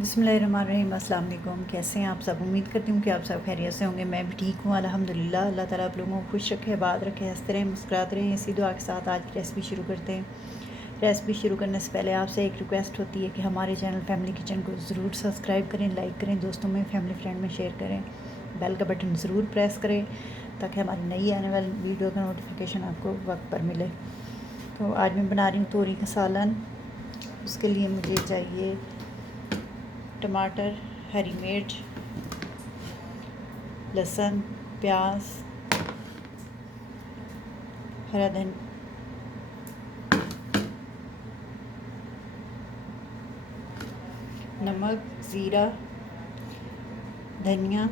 बिस्मिल्लाहिर्रहमानिर्रहीम। अस्सलाम वालेकुम। कैसे हैं आप सब? उम्मीद करती हूँ कि आप सब खैरियत से होंगे। मैं भी ठीक हूँ अल्हम्दुलिल्लाह। अल्लाह ताला आप लोगों को खुश रखे, आबाद रखे, हंसते रहें, मुस्कुराते रहें। इसी दुआ के साथ आज की रेसिपी शुरू करते हैं। रेसिपी शुरू करने से पहले आपसे एक रिक्वेस्ट होती है कि हमारे चैनल फैमिली किचन को ज़रूर सब्सक्राइब करें, लाइक करें, दोस्तों में, फैमिली फ्रेंड में शेयर करें, बेल का बटन ज़रूर प्रेस करें ताकि हमारी नई आने वाली वीडियो का नोटिफिकेशन आपको वक्त पर मिले। तो आज मैं बना रही हूँ तोरी का सालन। उसके लिए मुझे चाहिए टमाटर, हरी मिर्च, लहसुन, प्याज, हरा नमक, ज़ीरा, धनिया,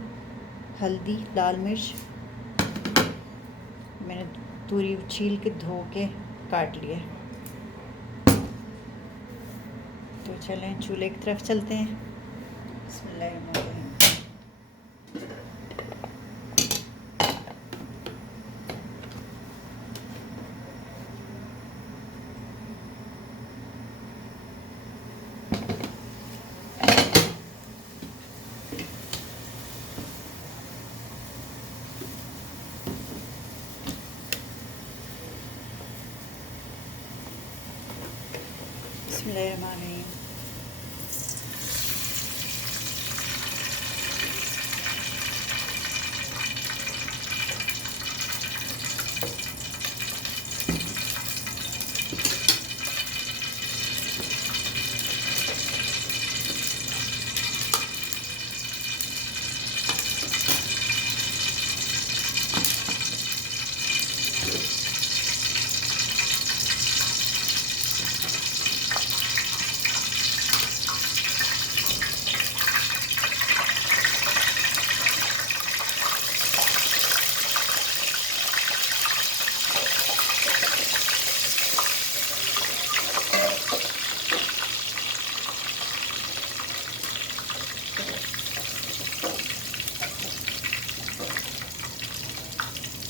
हल्दी, लाल मिर्च। मैंने तूरी छील के धो के काट लिया। तो चलें चूल्हे की तरफ चलते हैं। बिस्मिल्लाहिर्रहमानिर्रहीम। बिस्मिल्लाहिर्रहमानिर्रहीम।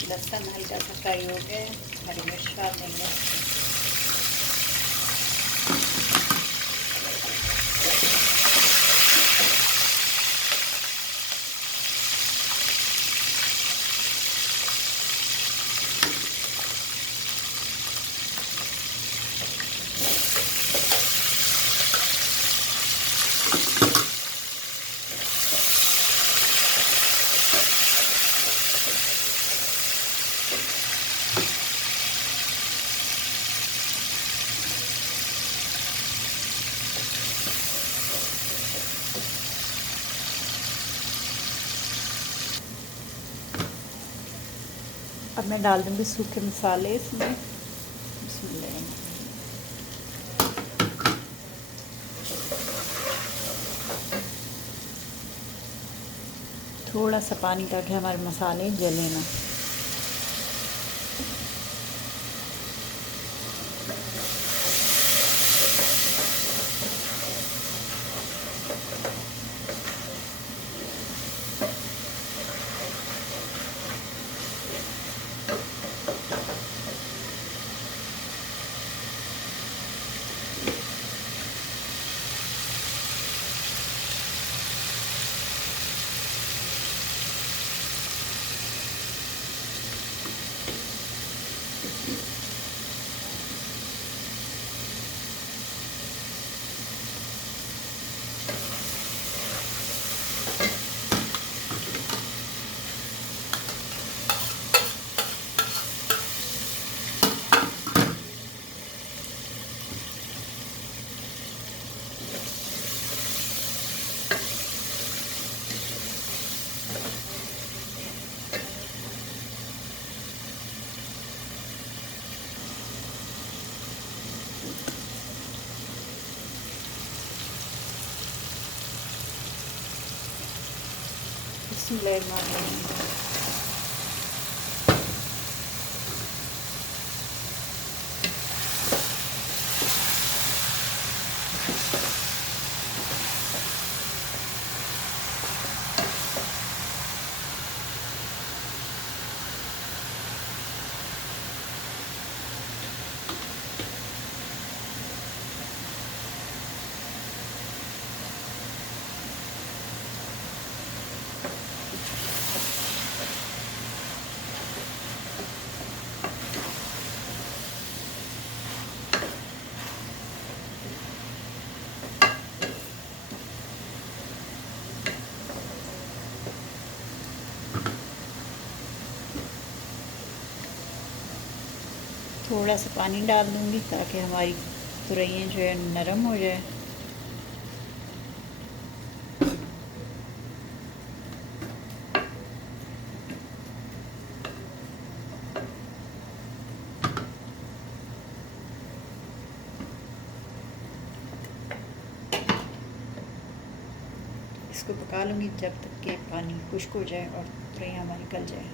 लहसुन हल्का सा फ्राई हो गया, हरी मिर्च डाल देंगे। अब मैं डाल दूँगी सूखे मसाले इसमें। थोड़ा सा पानी ताकि हमारे मसाले जले ना। बिस्मिल्लाहिर्रहमानिर्रहीम। थोड़ा सा पानी डाल दूँगी ताकि हमारी तुरैयाँ जो है नरम हो जाए। इसको पका लूँगी जब तक कि पानी खुश्क हो जाए और तुरैयाँ हमारी गल जाए।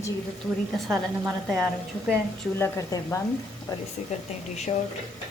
जी तो तूरी का सालन हमारा तैयार हो चुका है। चूल्हा करते हैं बंद और इसे करते हैं डिश आउट।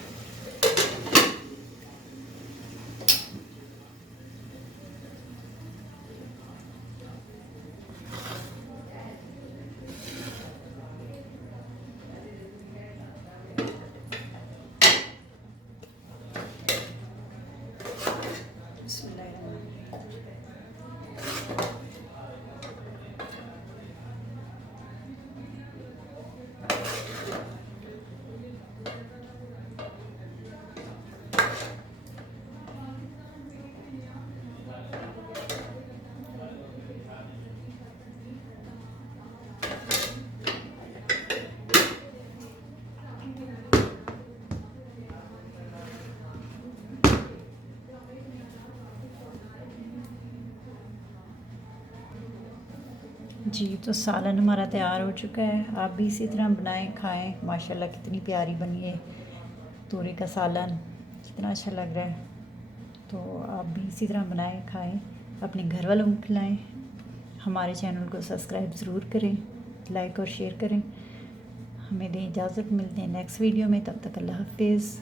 जी तो सालन हमारा तैयार हो चुका है। आप भी इसी तरह बनाएं, खाएं। माशाल्लाह कितनी प्यारी बनी है तूरी का सालन, कितना अच्छा लग रहा है। तो आप भी इसी तरह बनाएं, खाएं, अपने घर वालों को खिलाएं। हमारे चैनल को सब्सक्राइब ज़रूर करें, लाइक और शेयर करें। हमें दें इजाज़त, मिलते हैं नेक्स्ट वीडियो में। तब तक अल्लाह हाफिज़।